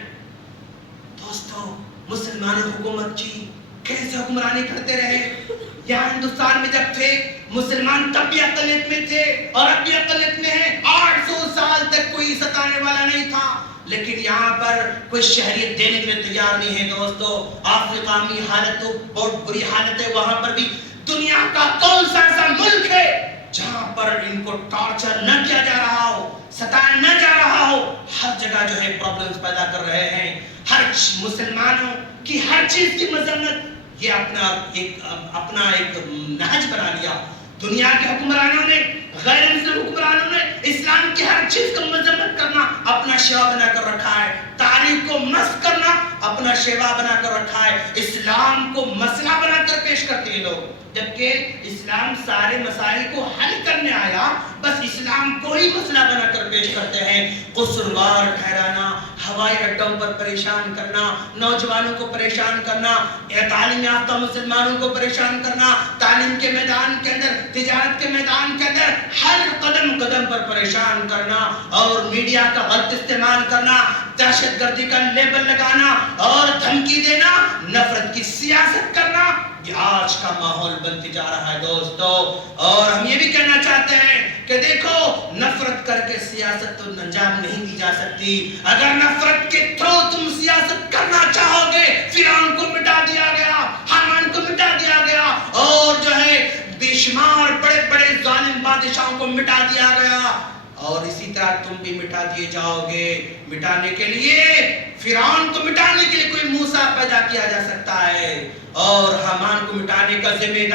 دوستو مسلمان حکومت کی کیسے حکمرانی کرتے رہے؟ یہاں ہندوستان میں جب تھے مسلمان تب بھی اقلیت میں تھے اور اب بھی اقلیت میں ہیں، 800 سال تک کوئی ستانے والا نہیں تھا، لیکن یہاں پر کوئی شہریت دینے کے لیے تیار نہیں ہے۔ دوستو افریقہ میں حالت تو بہت بری حالت ہے، وہاں پر بھی دنیا کا کون سا ایسا ملک ہے جہاں پر ان کو ٹارچر نہ کیا جا رہا ہو، ستایا نہ جا رہا ہو؟ ہر جگہ جو ہے پرابلمز پیدا کر رہے ہیں، ہر مسلمانوں کی ہر چیز کی مذمت، یہ اپنا ایک نہج بنا لیا۔ دنیا کے حکمرانوں نے، غیر مسلم حکمرانوں نے اسلام کی ہر چیز کا مذمت کرنا اپنا شیوا بنا کر رکھا ہے، تاریخ کو مسخ کرنا اپنا شیوا بنا کر رکھا ہے، اسلام کو مسئلہ بنا کر پیش کرتے ہیں لوگ، جبکہ اسلام سارے مسائل کو حل کرنے آیا، بس اسلام کو ہی مسئلہ بنا کر پیش کرتے ہیں۔ قصوروار ٹھہرانا، ہوائی اڈوں پر پریشان کرنا، نوجوانوں کو پریشان کرنا، تعلیم یافتہ مسلمانوں کو پریشان کرنا، تعلیم کے میدان کے اندر، تجارت کے میدان کے اندر ہر قدم قدم پر پریشان کرنا، اور میڈیا کا غلط استعمال کرنا، دہشت گردی کا لیبل لگانا اور دھمکی دینا، نفرت کی سیاست کرنا، یہ آج کا ماحول بنتے جا رہا ہے دوستو۔ اور ہم یہ بھی کہنا چاہتے ہیں کہ دیکھو نفرت کر کے سیاست تو انجام نہیں دی جا سکتی۔ اگر نفرت کے تھرو تم سیاست کرنا چاہو گے، فرعون کو مٹا دیا گیا، حامان کو مٹا دیا گیا، اور جو ہے بے شمار بڑے بڑے ظالم بادشاہوں کو مٹا دیا گیا، اور اسی طرح تم بھی مٹا دیے جاؤ گے۔ مٹانے کے لیے، فرعون کو مٹانے کے لیے کوئی موسیٰ پیدا کیا جا سکتا ہے، اور حامان کو مٹانے کا ذمہ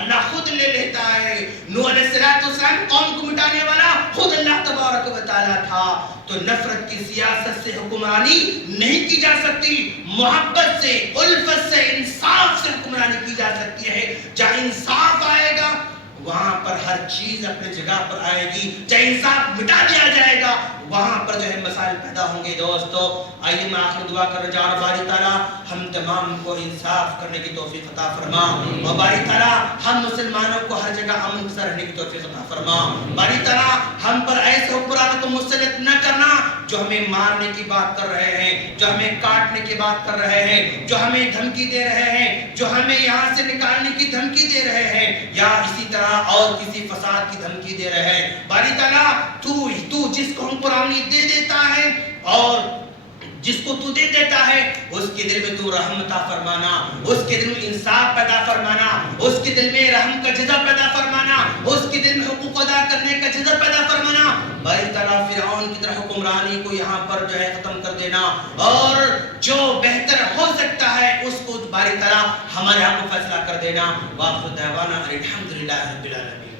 اللہ خود لے لیتا ہے۔ نوح علیہ السلام قوم کو مٹانے والا خود اللہ تبارک و تعالیٰ تھا۔ تو نفرت کی سیاست سے حکمرانی نہیں کی جا سکتی، محبت سے، الفت سے، انصاف سے حکمرانی کی جا سکتی ہے۔ جہاں انصاف آئے گا وہاں پر ہر چیز اپنے جگہ پر آئے گی، جہاں انصاف مٹا دیا جائے گا وہاں پر جو ہے مسائل پیدا ہوں گے۔ دوستو آئیے میں آخر دعا کر رہا ہوں، باری تعالیٰ ہم تمام کو انصاف کرنے کی توفیق عطا فرما، اور باری تعالیٰ ہم مسلمانوں کو ہر جگہ امن سے رہنے کی توفیق عطا فرما۔ باری تعالیٰ ہم پر ایسے حکمرانوں کو مسلط نہ کرنا جو ہمیں مارنے کی بات کر رہے ہیں، جو ہمیں کاٹنے کی بات کر رہے ہیں، جو ہمیں دھمکی دے رہے ہیں، جو ہمیں یہاں سے نکالنے کی دھمکی دے رہے ہیں، یا اسی طرح اور کسی فساد کی دھمکی دے رہے ہیں۔ باری تعالیٰ تو جس کو حکمرانی دے دیتا ہے اور جس کو تو دے دیتا ہے اس کے دل میں تو رحم عطا فرمانا، اس کے دل میں انصاف پیدا فرمانا، اس کے دل میں رحم کا جذبہ پیدا فرمانا، اس کے دل میں حقوق ادا کرنے کا جذبہ پیدا فرمانا۔ باری تعالیٰ فرعون کی طرح حکمرانی کو یہاں پر جو ہے ختم کر دینا، اور جو بہتر ہو سکتا ہے اس کو باری تعالیٰ ہمارے حق میں فیصلہ کر دینا۔ وآخر دعوانا الحمدللہ رب العالمین۔